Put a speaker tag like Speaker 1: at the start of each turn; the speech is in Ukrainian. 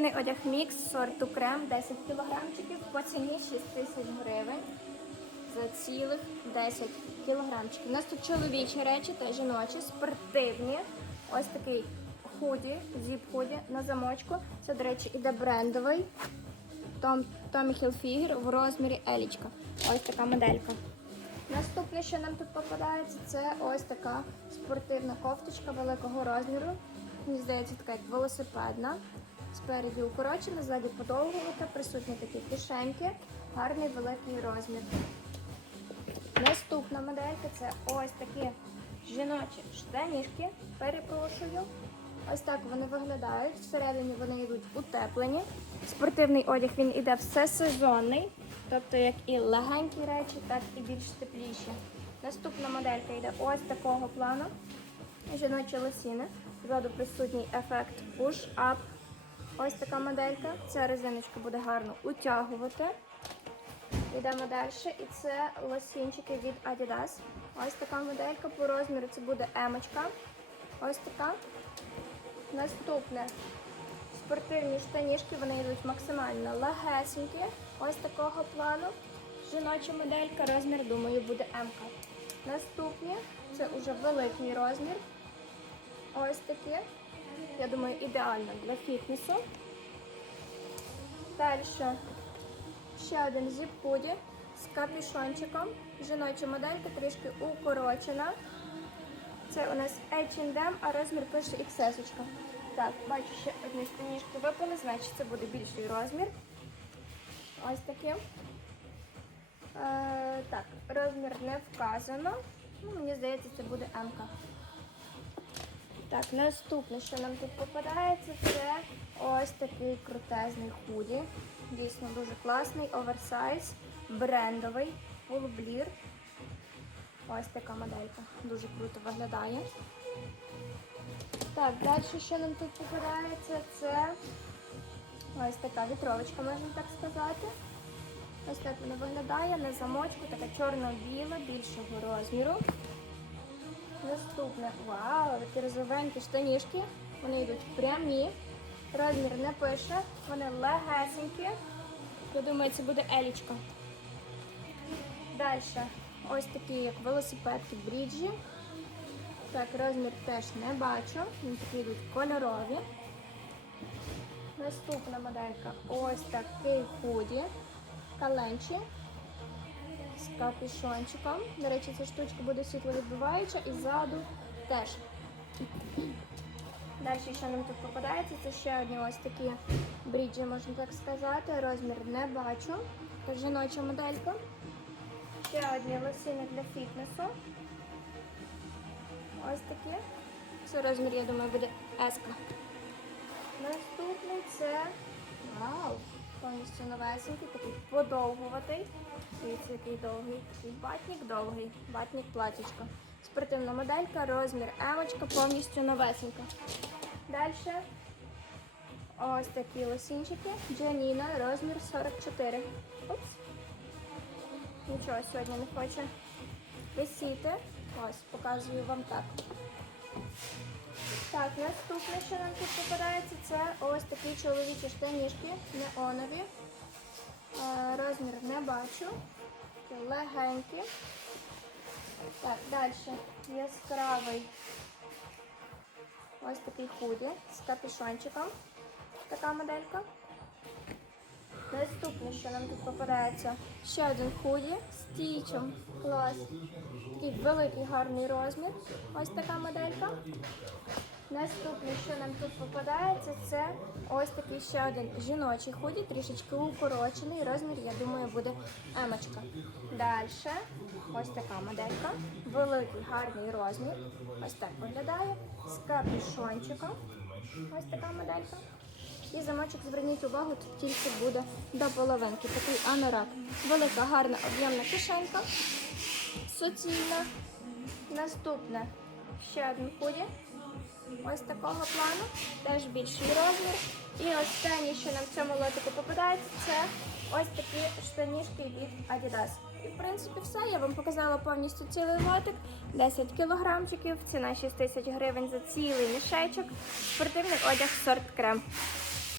Speaker 1: Спортивний одяг мікс сорту крем 10 кілограмчиків по ціні 6 тисяч гривень за цілих 10 кілограмчиків. У нас тут чоловічі речі та жіночі, спортивні. Ось такий худі, зіп худі на замочку. Це, до речі, іде брендовий. Том, Tommy Hilfiger в розмірі Елічка. Ось така моделька. Наступне, що нам тут попадається, це ось така спортивна кофточка великого розміру. Мені здається, така як велосипедна. Спереді укорочена, ззаді подовгувата, присутні такі кишеньки, гарний великий розмір. Наступна моделька це ось такі жіночі штанішки. Перепрошую. Ось так вони виглядають. Всередині вони йдуть утеплені. Спортивний одяг він іде всесезонний, тобто як і легенькі речі, так і більш тепліші. Наступна моделька йде ось такого плану. Жіночі лосіни. Ззаду присутній ефект push-up. Ось така моделька. Ця резиночка буде гарно утягувати. Йдемо далі. І це лосінчики від Adidas. Ось така моделька по розміру це буде емочка. Ось така. Наступне спортивні штанішки, вони йдуть максимально легесенькі. Ось такого плану. Жіноча моделька, розмір, думаю, буде М. Наступні це вже великий розмір. Ось такі. Я думаю, ідеально для фітнесу. Далі ще один зіп-худі з капюшончиком. Жіноча моделька трішки укорочена. Це у нас H&M, а розмір пише XS. -очка. Так, бачу, ще одні станіжки випали, значить це буде більший розмір. Ось такі. Е, так, розмір не вказано. Ну, мені здається, це буде М. Так, наступне, що нам тут попадається, це ось такий крутезний худі. Дійсно дуже класний, оверсайз, брендовий, full блір. Ось така моделька. Дуже круто виглядає. Так, далі, що нам тут попадається, це ось така вітровочка, можна так сказати. Ось так вона виглядає на замочку, така чорно-біла, більшого розміру. Наступне, вау, такі розовенькі штанішки. Вони йдуть прямі. Розмір не пише, вони легесенькі. Я думаю, це буде елічка. Далі ось такі, як велосипедки бріджі. Так, розмір теж не бачу. Вони такі йдуть кольорові. Наступна моделька ось такий худі. Каленчі з капюшончиком. До речі, ця штучка буде світловідбиваюча і ззаду теж. Далі, що нам тут попадається, це ще одні ось такі бріджі, можна так сказати. Розмір не бачу. Це жіноча моделька. Ще одні лосини для фітнесу. Ось такі. Це розмір, я думаю, буде S. Наступний це вау, повністю новесенький, такий подовгуватий. Дивіться, який довгий. Такий батник довгий, батник платічко. Спортивна моделька, розмір емочка, повністю новесенька. Далі ось такі лосінчики. Джаніна, розмір 44. Упс. Нічого сьогодні не хоче висіти. Ось, показую вам так. Так, наступне, що нам тут попадається, це ось такі чоловічі штанішки, неонові. Е, Розмір не бачу. Легенькі. Так, далі яскравий ось такий худі з капюшончиком. Така моделька. Наступне, що нам тут попадається, ще один худі з тічем. Клас. Такий великий гарний розмір. Ось така моделька. Наступне, що нам тут попадається, це ось такий ще один жіночий худі, трішечки укорочений. Розмір, я думаю, буде емочка. Далі ось така моделька. Великий гарний розмір. Ось так виглядає. З капюшончиком. Ось така моделька. І замочок, зверніть увагу, тут тільки буде до половинки. Такий анорак. Велика, гарна, об'ємна кишенька. Суцільна. Наступне ще один худі. Ось такого плану. Теж більший розмір. І останнє, що нам в цьому лотику попадається, це ось такі штанішки від Adidas. І в принципі все. Я вам показала повністю цілий лотик. 10 кілограмчиків, ціна 6 тисяч гривень за цілий мішечок. Спортивний одяг сорт крем.